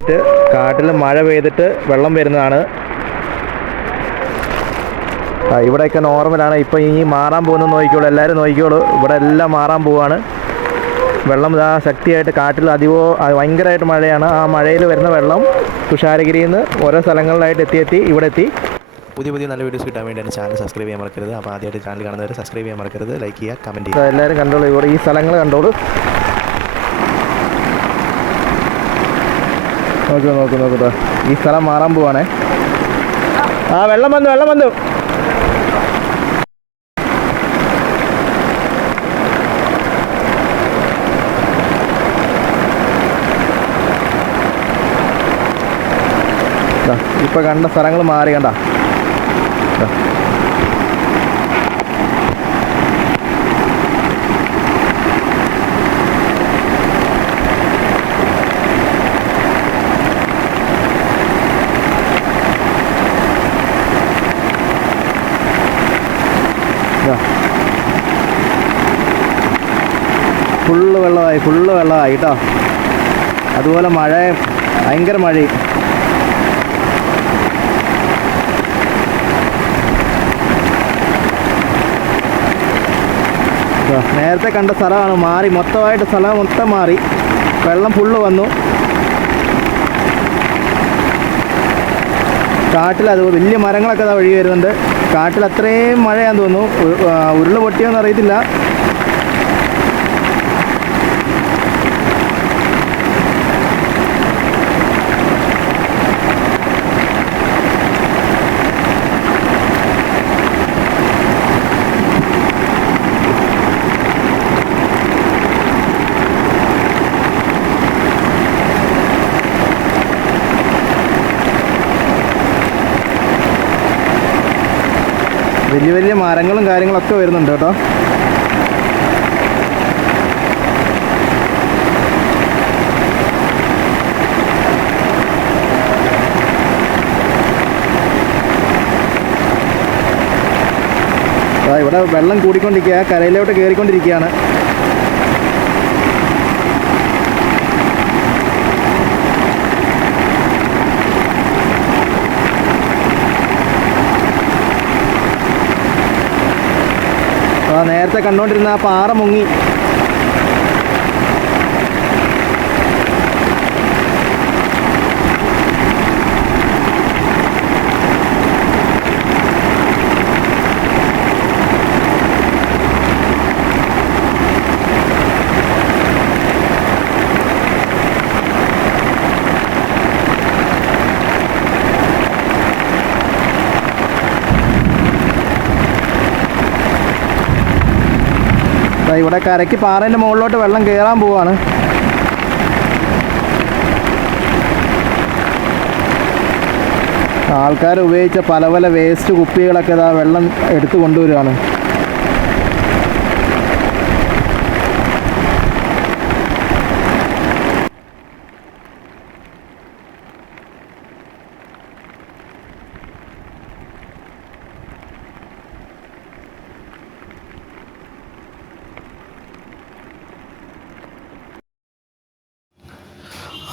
കാട്ടിൽ മഴ പെയ്തിട്ട് വെള്ളം വരുന്നതാണ്. ഇവിടെയൊക്കെ നോർമലാണ്. ഇപ്പോൾ ഇനി മാറാൻ പോകുന്ന നോക്കിക്കോളൂ, എല്ലാവരും നോക്കിക്കോളൂ. ഇവിടെ എല്ലാം മാറാൻ പോവാണ്. വെള്ളം ഇതാ ശക്തിയായിട്ട് കാട്ടിൽ ഭയങ്കരമായിട്ട് മഴയാണ്. ആ മഴയിൽ വരുന്ന വെള്ളം തുഷാരഗിരിയിൽ നിന്ന് ഓരോ സ്ഥലങ്ങളിലായിട്ട് എത്തി ഇവിടെ എത്തി. പുതിയ നല്ല വീഡിയോസ് കിട്ടാൻ വേണ്ടിയാണ് ചാനൽ സബ്സ്ക്രൈബ് ചെയ്യാൻ മറക്കരുത്. അപ്പോൾ ആദ്യമായിട്ട് ചാനൽ കാണുന്നവർ സബ്സ്ക്രൈബ് ചെയ്യാൻ മറക്കരുത്, ലൈക്ക് ചെയ്യുക, കമൻറ്റ് ചെയ്യുക. എല്ലാവരും കണ്ടോളൂ, ഇവിടെ ഈ സ്ഥലങ്ങൾ കണ്ടോളൂ. നോക്കൂ ഈ സ്ഥലം മാറാൻ പോവാണേ. വെള്ളം വന്നു. ഇപ്പം കണ്ട സ്ഥലങ്ങൾ മാറി കണ്ട. ഫുള്ള് വെള്ളമായി കേട്ടോ. അതുപോലെ ഭയങ്കര മഴയും. നേരത്തെ കണ്ട സ്ഥലമാണ് മാറി, സ്ഥലം മൊത്തം മാറി. വെള്ളം ഫുള്ള് വന്നു. കാട്ടിൽ വലിയ മരങ്ങളൊക്കെ വഴി വരുന്നുണ്ട്. കാട്ടിൽ അത്രയും മഴയാന്ന് തോന്നുന്നു. ഉരുള് പൊട്ടിയോന്ന് അറിയത്തില്ല. വലിയ മരങ്ങളും കാര്യങ്ങളൊക്കെ വരുന്നുണ്ട് കേട്ടോ. ഇവിടെ വെള്ളം കൂടിക്കൊണ്ടിരിക്കുക, കരയിലോട്ട് കയറിക്കൊണ്ടിരിക്കുകയാണ്. നേരത്തെ കണ്ടുകൊണ്ടിരുന്ന ആ പാറ മുങ്ങി. ഇവിടെ കരയ്ക്ക് പാറേൻ്റെ മുകളിലോട്ട് വെള്ളം കയറാൻ പോവാണ്. ആൾക്കാർ ഉപയോഗിച്ച പല വേസ്റ്റ് കുപ്പികളൊക്കെ വെള്ളം എടുത്തു കൊണ്ടുവരികയാണ്.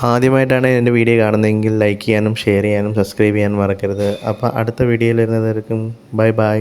ആദ്യമായിട്ടാണ് എൻ്റെ വീഡിയോ കാണുന്നതെങ്കിൽ ലൈക്ക് ചെയ്യാനും ഷെയർ ചെയ്യാനും സബ്സ്ക്രൈബ് ചെയ്യാനും മറക്കരുത്. അപ്പോൾ അടുത്ത വീഡിയോയിൽ വരുന്നതായിരിക്കും. ബൈ.